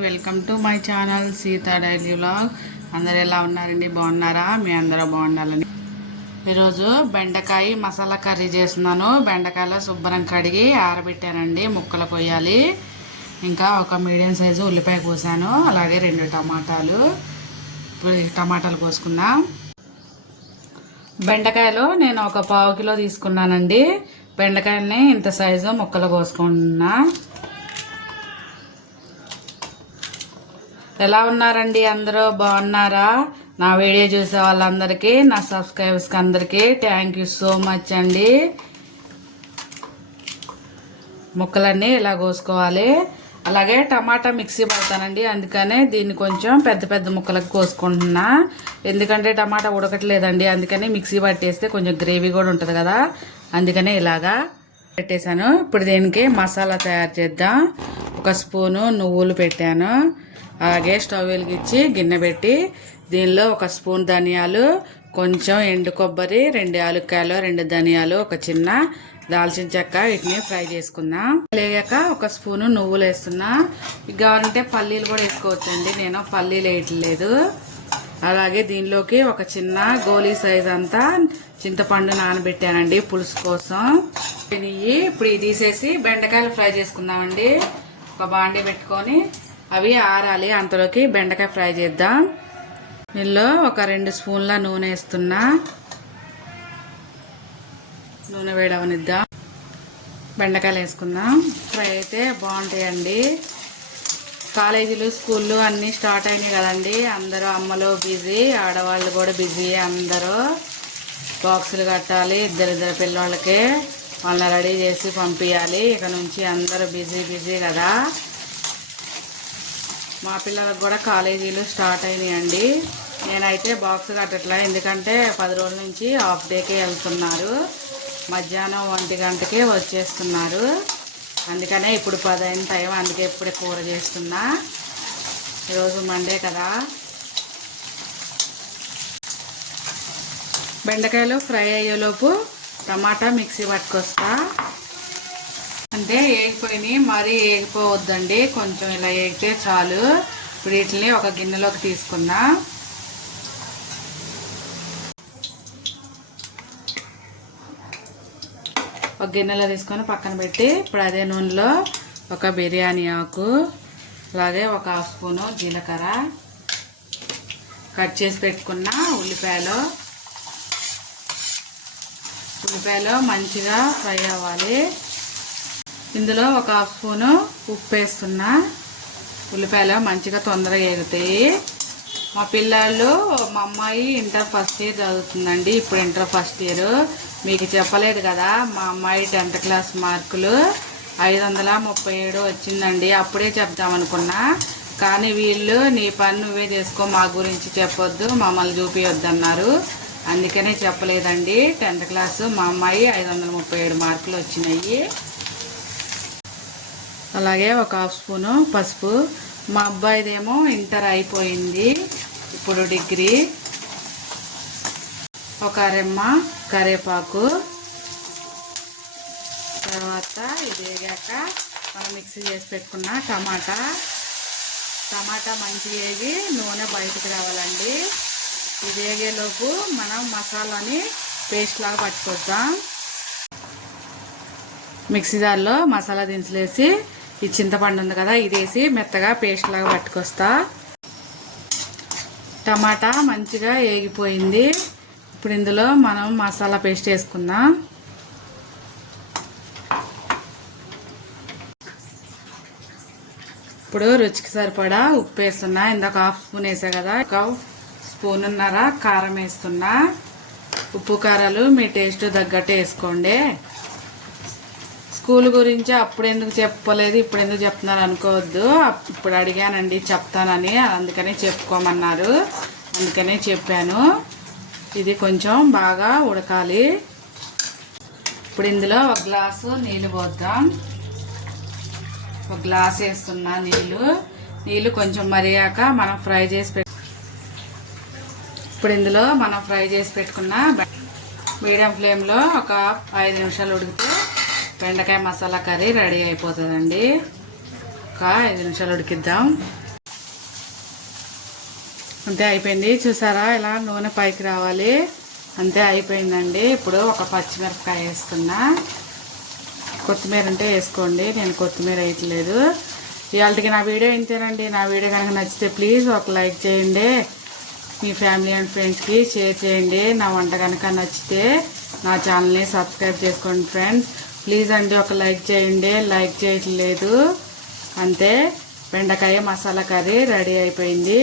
Welcome to my channel Sita daily vlog. అందరు ఎలా ఉన్నారండి? బాగున్నారా? మీ అందరూ బాగుండాలని. ఈరోజు బెండకాయ మసాలా కర్రీ చేస్తున్నాను. బెండకాయలు శుభ్రం కడిగి ఆరబెట్టానండి, ముక్కలు కొయ్యాలి. ఇంకా ఒక మీడియం సైజు ఉల్లిపాయ కోసాను, అలాగే 2 టమాటాలు. ఇప్పుడు టమాటాలు కోసుకుందాం. బెండకాయలు నేను ఒక 1/2 కిలో తీసుకున్నానండి. బెండకాయలని ఇంత సైజు ముక్కలు కోసుకుంటున్నా. ఎలా ఉన్నారండి? అందరూ బాగున్నారా? నా వీడియో చూసే వాళ్ళందరికీ, నా సబ్స్క్రైబర్స్కి అందరికీ థ్యాంక్ యూ సో మచ్ అండి. ముక్కలన్నీ ఇలా కోసుకోవాలి. అలాగే టమాటా మిక్సీ పడతానండి, అందుకనే దీన్ని కొంచెం పెద్ద పెద్ద ముక్కలకు కోసుకుంటున్నా. ఎందుకంటే టమాటా ఉడకట్లేదండి, అందుకని మిక్సీ పట్టేస్తే కొంచెం గ్రేవీ కూడా ఉంటుంది కదా, అందుకనే ఇలాగా పెట్టేశాను. ఇప్పుడు దీనికి మసాలా తయారు చేద్దాం. 1 స్పూను నువ్వులు పెట్టాను. అలాగే స్టవ్ వెలిగించి గిన్నె పెట్టి దీనిలో 1 స్పూన్ ధనియాలు, కొంచెం ఎండు కొబ్బరి, 2 యాలక్కాయలు, 2 ధనియాలు, ఒక చిన్న దాల్చిన చెక్క, వీటిని ఫ్రై చేసుకుందాం. లేక 1 స్పూను నువ్వులు వేస్తున్నా. కావాలంటే పల్లీలు కూడా వేసుకోవచ్చండి, నేను పల్లీలు వేయట్లేదు. అలాగే దీనిలోకి ఒక చిన్న గోలీ సైజ్ అంతా చింతపండు నానబెట్టానండి పులుసు కోసం. ఇప్పుడు ఇది తీసేసి బెండకాయలు ఫ్రై చేసుకుందామండి. ఒక బాండి పెట్టుకొని అవి ఆరాలి, అంతలోకి బెండకాయ ఫ్రై చేద్దాం. దీనిలో ఒక 2 స్పూన్ల నూనె వేస్తున్నా. నూనె వేడవనిద్దాం. బెండకాయలు వేసుకుందాం. ఫ్రై అయితే బాగుంటాయండి. కాలేజీలు, స్కూళ్ళు అన్నీ స్టార్ట్ అయినాయి కదండి. అందరూ అమ్మలు బిజీ, ఆడవాళ్ళు కూడా బిజీ. అందరూ బాక్సులు కట్టాలి, ఇద్దరు పిల్లలకి వాళ్ళని రెడీ చేసి పంపించాలి. ఇక నుంచి అందరూ బిజీ కదా. మా పిల్లలకు కూడా కాలేజీలు స్టార్ట్ అయినాయండి. నేనైతే బాక్స్ కట్టట్లా, ఎందుకంటే 10 రోజుల నుంచి హాఫ్ డేకే వెళ్తున్నారు. మధ్యాహ్నం 1 గంటకే వచ్చేస్తున్నారు. అందుకనే ఇప్పుడు 10 అయిన టైం, అందుకే ఇప్పుడే కూర చేస్తున్నా. ఈరోజు మండే కదా. బెండకాయలు ఫ్రై అయ్యేలోపు టమాటా మిక్సీ పట్టుకొస్తా. అంటే ఏగిపోయినాయి, మరీ ఏగిపోవద్దండి, కొంచెం ఇలా ఏగితే చాలు. ఇప్పుడు వీటిని ఒక గిన్నెలోకి తీసుకున్నా. ఒక గిన్నెలో తీసుకొని పక్కన పెట్టి ఇప్పుడు అదే నూనెలో ఒక బిర్యానీ ఆకు, అలాగే ఒక 1/2 స్పూను జీలకర్ర, కట్ చేసి పెట్టుకున్న ఉల్లిపాయలు మంచిగా ఫ్రై అవ్వాలి. ఇందులో ఒక 1/2 స్పూను ఉప్పు వేస్తున్నా. ఉల్లిపాయలు మంచిగా తొందరగా ఎగుతాయి. మా పిల్లలు, మా అమ్మాయి ఇంటర్ ఫస్ట్ ఇయర్ చదువుతుందండి. ఇప్పుడు ఇంటర్ ఫస్ట్ ఇయర్. మీకు చెప్పలేదు కదా, మా అమ్మాయి 10th క్లాస్ మార్కులు 537 వచ్చిందండి. అప్పుడే చెప్దామనుకున్నా, కానీ వీళ్ళు నీ పని నువ్వే చేసుకో, మా గురించి చెప్పొద్దు, మమ్మల్ని చూపించొద్దు అన్నారు. అందుకనే చెప్పలేదండి. 10th క్లాసు మా అమ్మాయి 537 మార్కులు వచ్చినాయి. అలాగే ఒక 1/2 స్పూను పసుపు. మా అబ్బాయిదేమో ఇంటర్ అయిపోయింది, ఇప్పుడు డిగ్రీ. ఒక రెమ్మ కరివేపాకు. తర్వాత ఇది వేగాక మనం మిక్సీ చేసి పెట్టుకున్న టమాటా మంచిగా వేగి నూనె బయటకు రావాలండి. ఇది వేగేలోపు మనం మసాలాని పేస్ట్ లాగా పట్టుకొద్దాం. మిక్సీ జార్లో మసాలా దినుసులు వేసి, ఈ చింతపండు ఉంది కదా, ఇది వేసి మెత్తగా పేస్ట్ లాగా పట్టుకొస్తా. టమాటా మంచిగా వేగిపోయింది. ఇప్పుడు ఇందులో మనం మసాలా పేస్ట్ వేసుకుందాం. ఇప్పుడు రుచికి సరిపడా ఉప్పు వేస్తున్నా. ఇందాక 1/2 స్పూన్ వేసా కదా, 1 స్పూనున్నర కారం వేస్తున్నా. ఉప్పు కారాలు మీ టేస్ట్ తగ్గట్టు వేసుకోండి. స్కూల్ గురించి అప్పుడు ఎందుకు చెప్పలేదు, ఇప్పుడు ఎందుకు చెప్తున్నారు అనుకోవద్దు. ఇప్పుడు అడిగానండి చెప్తానని, అందుకనే చెప్పుకోమన్నారు, అందుకనే చెప్పాను. ఇది కొంచెం బాగా ఉడకాలి. ఇప్పుడు ఇందులో 1 గ్లాసు నీళ్ళు పోద్దాం. 1 గ్లాస్ వేస్తున్నా నీళ్ళు కొంచెం మరిగాక మనం ఫ్రై చేసి ఇప్పుడు ఇందులో మనం ఫ్రై చేసి పెట్టుకున్న మీడియం ఫ్లేమ్లో ఒక 5 నిమిషాలు ఉడికితే బెండకాయ మసాలా కర్రీ రెడీ అయిపోతుందండి. ఒక 5 నిమిషాలు ఉడికిద్దాం. అంతే అయిపోయింది. చూసారా ఇలా నూనె పైకి రావాలి. అంతే అయిపోయిందండి. ఇప్పుడు ఒక పచ్చిమిరపకాయ వేస్తున్నా. కొత్తిమీర ఉంటే వేసుకోండి, నేను కొత్తిమీర వేయట్లేదు. ఇవాళకి నా వీడియో ఇంతేనండి. నా వీడియో కనుక నచ్చితే ప్లీజ్ ఒక లైక్ చేయండి, మీ ఫ్యామిలీ అండ్ ఫ్రెండ్స్కి షేర్ చేయండి. నా వంట కనుక నచ్చితే నా ఛానల్ని సబ్స్క్రైబ్ చేసుకోండి ఫ్రెండ్స్. ప్లీజ్ అండి ఒక లైక్ చేయండి. లైక్ చేయట్లేదు. అంతే, బెండకాయ మసాలా కర్రీ రెడీ అయిపోయింది.